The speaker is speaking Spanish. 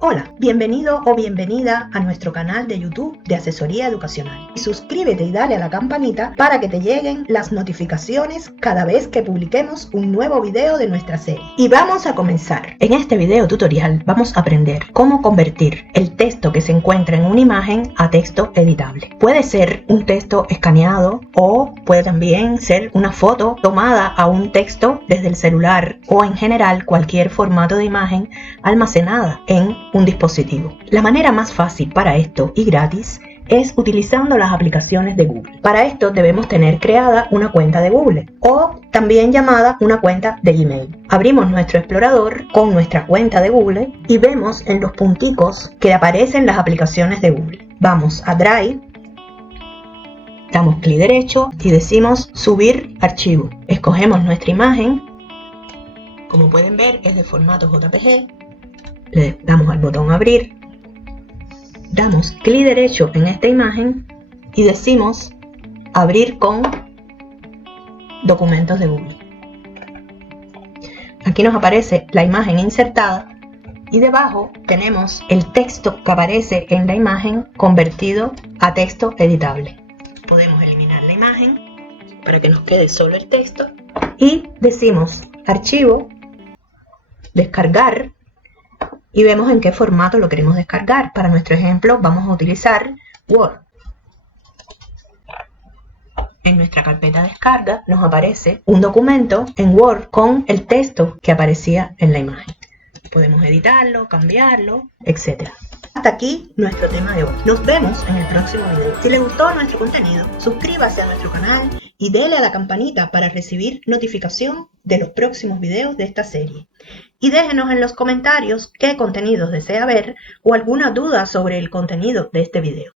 Hola, bienvenido o bienvenida a nuestro canal de YouTube de Asesoría Educacional. Suscríbete y dale a la campanita para que te lleguen las notificaciones cada vez que publiquemos un nuevo video de nuestra serie. Y vamos a comenzar. En este video tutorial vamos a aprender cómo convertir el texto que se encuentra en una imagen a texto editable. Puede ser un texto escaneado o puede también ser una foto tomada a un texto desde el celular o en general cualquier formato de imagen almacenada en un dispositivo. La manera más fácil para esto y gratis es utilizando las aplicaciones de Google. Para esto debemos tener creada una cuenta de Google o también llamada una cuenta de email. Abrimos nuestro explorador con nuestra cuenta de Google y vemos en los punticos que aparecen las aplicaciones de Google. Vamos a Drive, damos clic derecho y decimos subir archivo. Escogemos nuestra imagen. Como pueden ver es de formato JPG. Le damos al botón abrir, damos clic derecho en esta imagen y decimos abrir con documentos de Google. Aquí nos aparece la imagen insertada y debajo tenemos el texto que aparece en la imagen convertido a texto editable. Podemos eliminar la imagen para que nos quede solo el texto y decimos archivo, descargar. Y vemos en qué formato lo queremos descargar. Para nuestro ejemplo vamos a utilizar Word. En nuestra carpeta descarga nos aparece un documento en Word con el texto que aparecía en la imagen. Podemos editarlo, cambiarlo, etc. Hasta aquí nuestro tema de hoy. Nos vemos en el próximo video. Si les gustó nuestro contenido, suscríbase a nuestro canal y dele a la campanita para recibir notificación de los próximos videos de esta serie. Y déjenos en los comentarios qué contenidos desea ver o alguna duda sobre el contenido de este video.